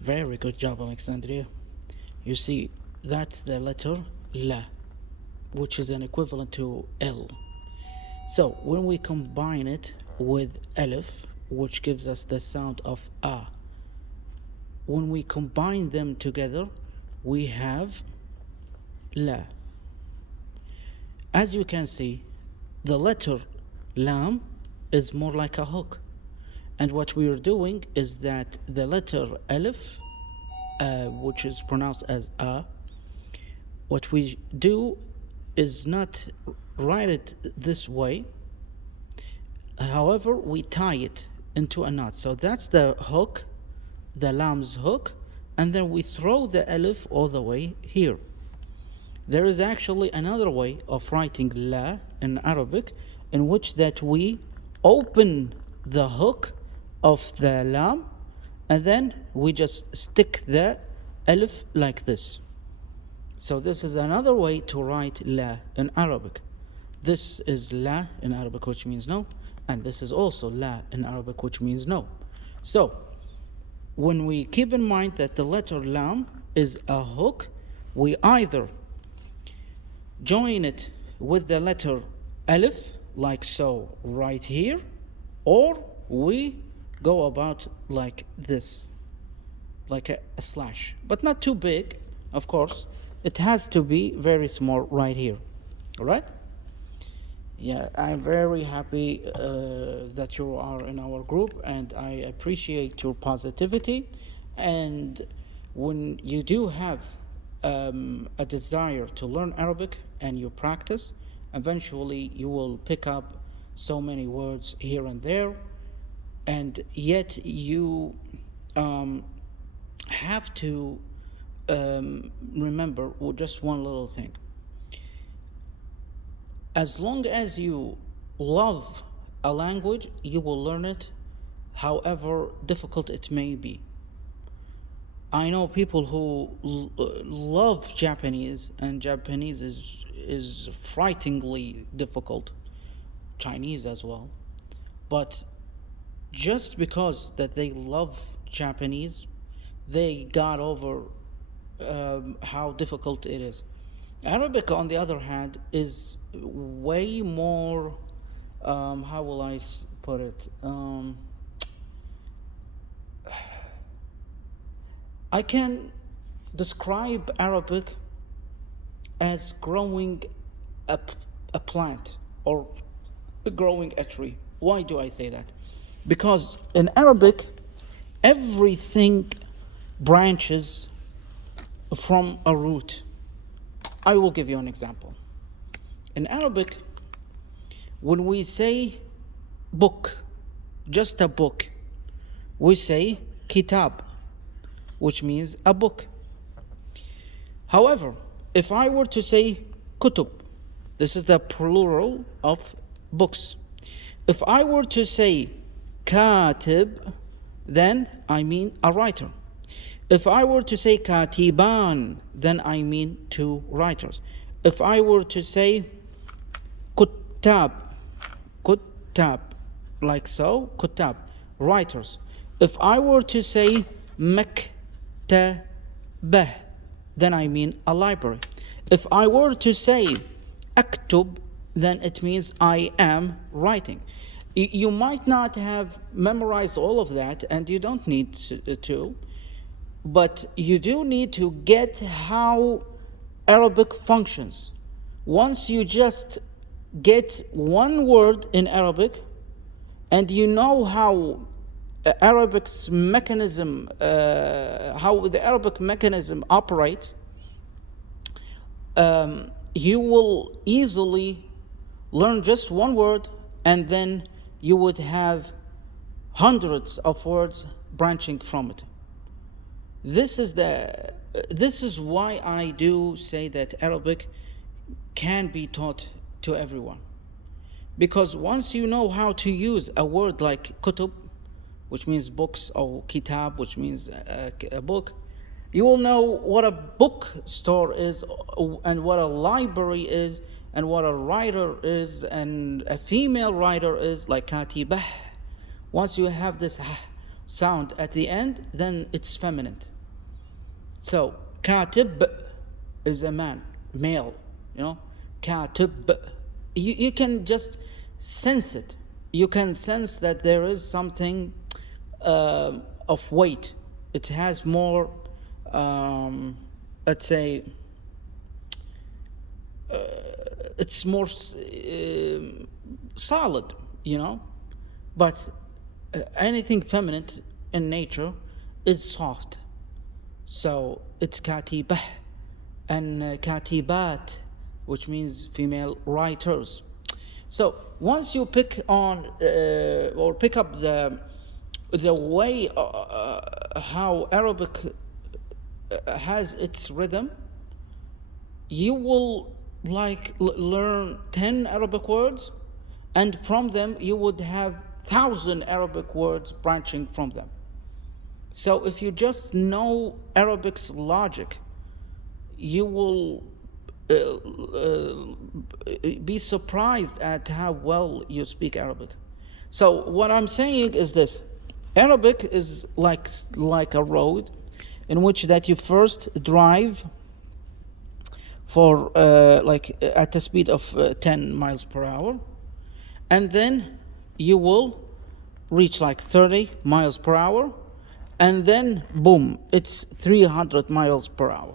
Very good job, Alexandria. You see, that's the letter La, which is an equivalent to L. So when we combine it with Alif, which gives us the sound of A, when we combine them together, we have La. As you can see, the letter Lam is more like a hook. And what we are doing is that the letter Alif, which is pronounced as A, what we do is not write it this way. However, we tie it into a knot. So that's the hook, the Lam's hook, and then we throw the Alif all the way here. There is actually another way of writing La in Arabic, in which that we open the hook of the Lam, and then we just stick the Alif like this. So this is another way to write La in Arabic. This is La in Arabic, which means no, and this is also La in Arabic, which means no. So when we keep in mind that the letter Lam is a hook, we either join it with the letter Alif, like so right here, or we go about like this, like a slash, but not too big, of course. It has to be very small right here. All right? Yeah, I'm very happy that you are in our group, and I appreciate your positivity. And when you do have a desire to learn Arabic and you practice, eventually you will pick up so many words here and there, and yet you have to remember just one little thing. As long as you love a language, you will learn it however difficult it may be. I know people who love Japanese, and Japanese is frighteningly difficult, Chinese as well. But just because that they love Japanese, they got over how difficult it is. Arabic, on the other hand, is way more, how will I put it? I can describe Arabic as growing a plant or growing a tree. Why do I say that? Because in Arabic, everything branches from a root. I will give you an example. In Arabic, when we say book, just a book, we say kitab, which means a book. However, if I were to say kutub, this is the plural of books. If I were to say katib, then I mean a writer. If I were to say katiban, then I mean two writers. If I were to say kutab, like so, kutab, writers. If I were to say maktabah, then I mean a library. If I were to say aktub, then it means I am writing. You might not have memorized all of that, and you don't need to, but you do need to get how Arabic functions. Once you just get one word in Arabic, and you know how Arabic's mechanism, how the Arabic mechanism operates, you will easily learn just one word, and then you would have hundreds of words branching from it. This is why I do say that Arabic can be taught to everyone. Because once you know how to use a word like kutub, which means books, or kitab, which means a book, you will know what a bookstore is, and what a library is, and what a writer is, and a female writer is, like katibah. Once you have this sound at the end, then it's feminine. So katib is a man, male, you know. Katib. You can just sense it. You can sense that there is something of weight. It has more, let's say, it's more solid, you know. But anything feminine in nature is soft. So it's katibah and katibat, which means female writers. So once you pick on or pick up the way how Arabic has its rhythm, you will like learn 10 Arabic words, and from them you would have 1,000 Arabic words branching from them. So if you just know Arabic's logic, you will be surprised at how well you speak Arabic. So what I'm saying is this: Arabic is like a road in which that you first drive for like at a speed of 10 miles per hour, and then you will reach like 30 miles per hour, and then boom, it's 300 miles per hour.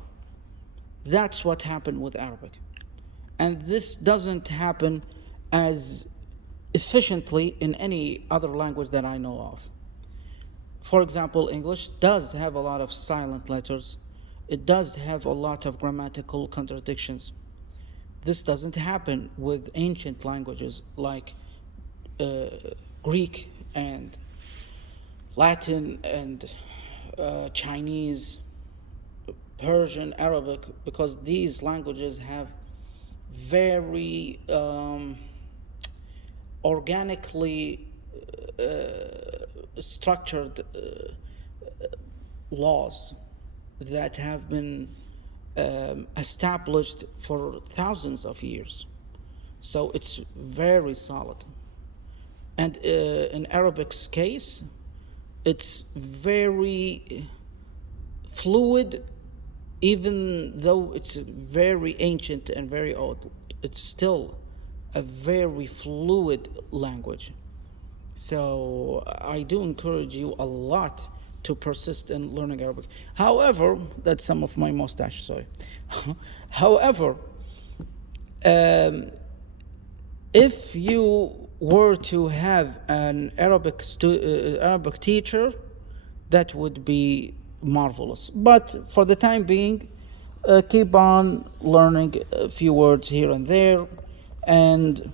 That's what happened with Arabic. And this doesn't happen as efficiently in any other language that I know of. For example, English does have a lot of silent letters. It does have a lot of grammatical contradictions. This doesn't happen with ancient languages like Greek and Latin and Chinese, Persian, Arabic, because these languages have very organically structured laws that have been established for thousands of years. So it's very solid. And in Arabic's case, it's very fluid. Even though it's very ancient and very old, it's still a very fluid language. So I do encourage you a lot to persist in learning Arabic. However, that's some of my mustache, sorry. However, if you were to have an Arabic teacher, that would be marvelous. But for the time being, keep on learning a few words here and there, and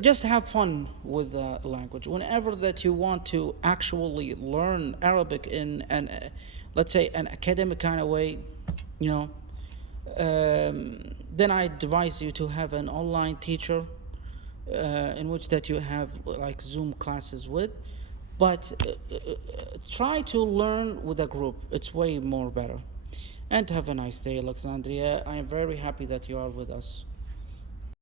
just have fun with the language. Whenever that you want to actually learn Arabic in an let's say an academic kind of way, you know, then I advise you to have an online teacher in which that you have like Zoom classes with. But try to learn with a group. It's way more better. And have a nice day, Alexandria. I am very happy that you are with us.